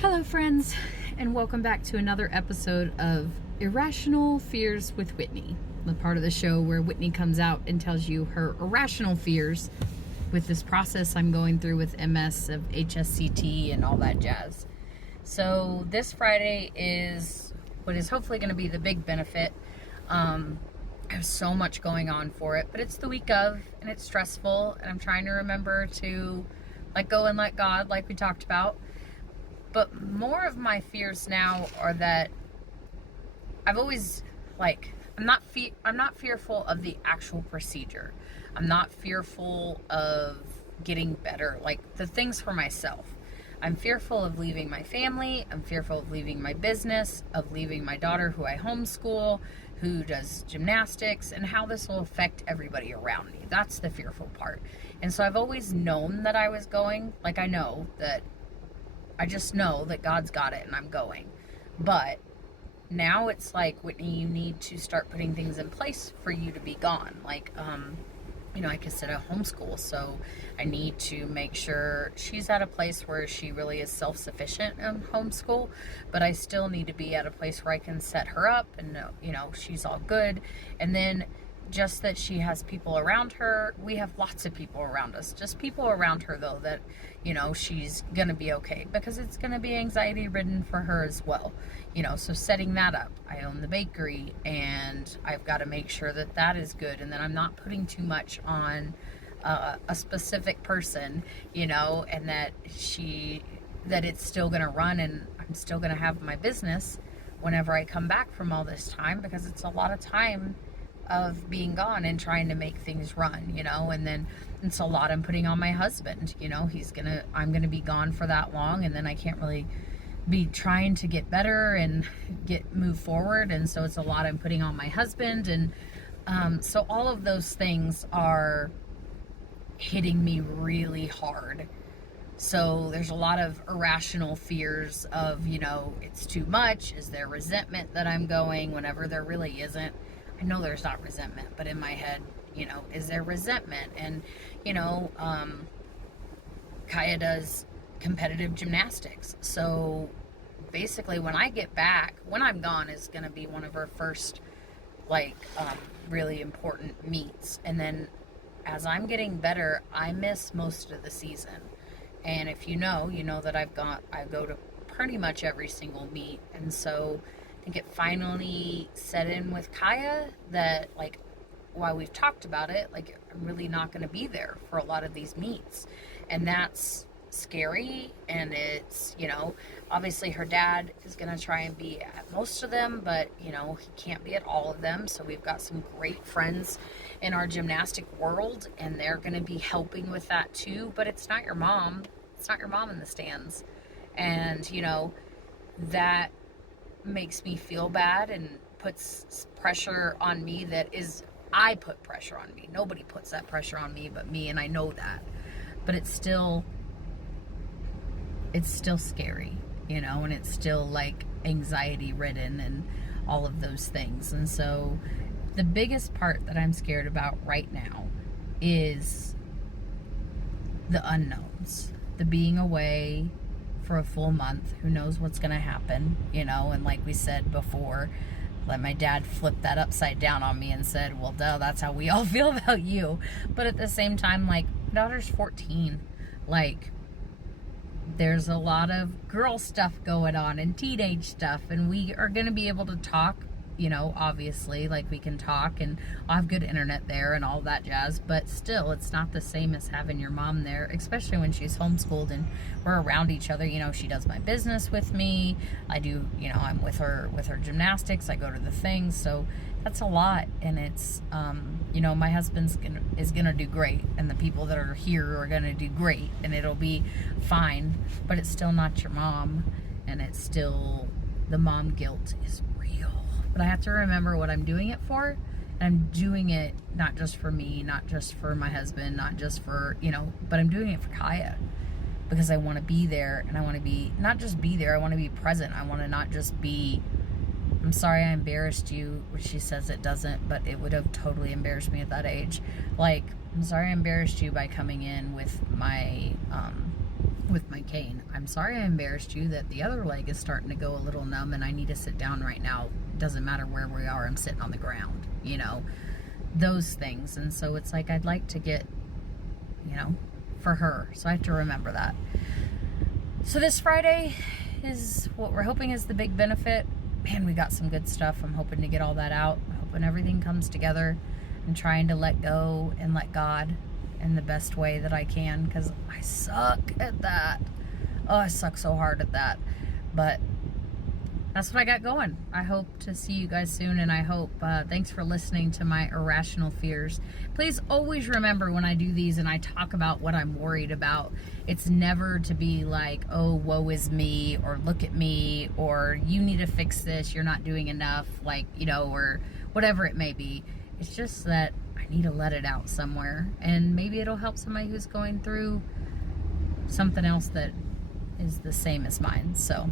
Hello, friends, and welcome back to another episode of Irrational Fears with Whitney, the part of the show where Whitney comes out and tells you her irrational fears with this process I'm going through with MS of HSCT and all that jazz. So this Friday is what is hopefully going to be the big benefit. I have so much going on for it, but it's the week of, and it's stressful, and I'm trying to remember to let go and let God, like we talked about. But more of my fears now are that I've always, I'm not fearful of the actual procedure. I'm not fearful of getting better, like the things for myself. I'm fearful of leaving my family. I'm fearful of leaving my business, of leaving my daughter who I homeschool, who does gymnastics, and how this will affect everybody around me. That's the fearful part. And so I've always known that I was going, I just know that God's got it and I'm going. But now it's like, Whitney, you need to start putting things in place for you to be gone. Like I said, I homeschool, so I need to make sure she's at a place where she really is self-sufficient in homeschool, but I still need to be at a place where I can set her up and she's all good. And then just that she has people around her. We have lots of people around us, just people around her though, that she's gonna be okay, because it's gonna be anxiety ridden for her as well. So setting that up, I own the bakery, and I've got to make sure that that is good, and then I'm not putting too much on a specific person, and that it's still gonna run, and I'm still gonna have my business whenever I come back from all this time, because it's a lot of time of being gone and trying to make things run, and then it's a lot I'm putting on my husband. I'm gonna be gone for that long, and then I can't really be trying to get better and move forward, and so it's a lot I'm putting on my husband, and so all of those things are hitting me really hard. So there's a lot of irrational fears of, it's too much. Is there resentment that I'm going whenever there really isn't? I know there's not resentment, but in my head, is there resentment? And, Kaya does competitive gymnastics. So basically when I get back, when I'm gone is going to be one of her first, really important meets. And then as I'm getting better, I miss most of the season. And if you know that I go to pretty much every single meet. And so I think it finally set in with Kaya that, while we've talked about it, I'm really not going to be there for a lot of these meets. And that's scary. And it's, obviously her dad is going to try and be at most of them, but, he can't be at all of them. So we've got some great friends in our gymnastic world, and they're going to be helping with that too. But it's not your mom. It's not your mom in the stands. And, that makes me feel bad and puts pressure on me I put pressure on me. Nobody puts that pressure on me but me, and I know that. But it's still scary, and it's still anxiety ridden and all of those things. And so the biggest part that I'm scared about right now is the unknowns, the being away for a full month. Who knows what's going to happen, and like we said before, my dad flipped that upside down on me and said, well, duh, that's how we all feel about you. But at the same time, my daughter's 14. There's a lot of girl stuff going on and teenage stuff, and we are going to be able to talk, obviously, we can talk, and I'll have good internet there and all that jazz, but still, it's not the same as having your mom there, especially when she's homeschooled and we're around each other. She does my business with me. I do, I'm with her gymnastics. I go to the things, so that's a lot. And it's, my husband's is gonna do great, and the people that are here are gonna do great, and it'll be fine, but it's still not your mom, and it's still, the mom guilt is real. But I have to remember what I'm doing it for. And I'm doing it not just for me, not just for my husband, not just for, but I'm doing it for Kaya. Because I want to be there, and I want to be, not just be there, I want to be present. I want to not just be, I'm sorry I embarrassed you, which she says it doesn't, but it would have totally embarrassed me at that age. I'm sorry I embarrassed you by coming in with my with my cane. I'm sorry I embarrassed you that the other leg is starting to go a little numb and I need to sit down right now. It doesn't matter where we are, I'm sitting on the ground, you know, those things. And so it's like, I'd like to get, you know, for her. So I have to remember that. So this Friday is what we're hoping is the big benefit. Man, we got some good stuff. I'm hoping to get all that out. I'm hoping everything comes together. I'm trying to let go and let God in the best way that I can, because I suck at that. Oh, I suck so hard at that. But that's what I got going. I hope to see you guys soon, and I hope, thanks for listening to my irrational fears. Please always remember when I do these and I talk about what I'm worried about, it's never to be like, oh, woe is me, or look at me, or you need to fix this, you're not doing enough, like, you know, or whatever it may be. It's just that I need to let it out somewhere, and maybe it'll help somebody who's going through something else that is the same as mine. So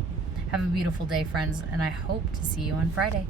have a beautiful day, friends, and I hope to see you on Friday.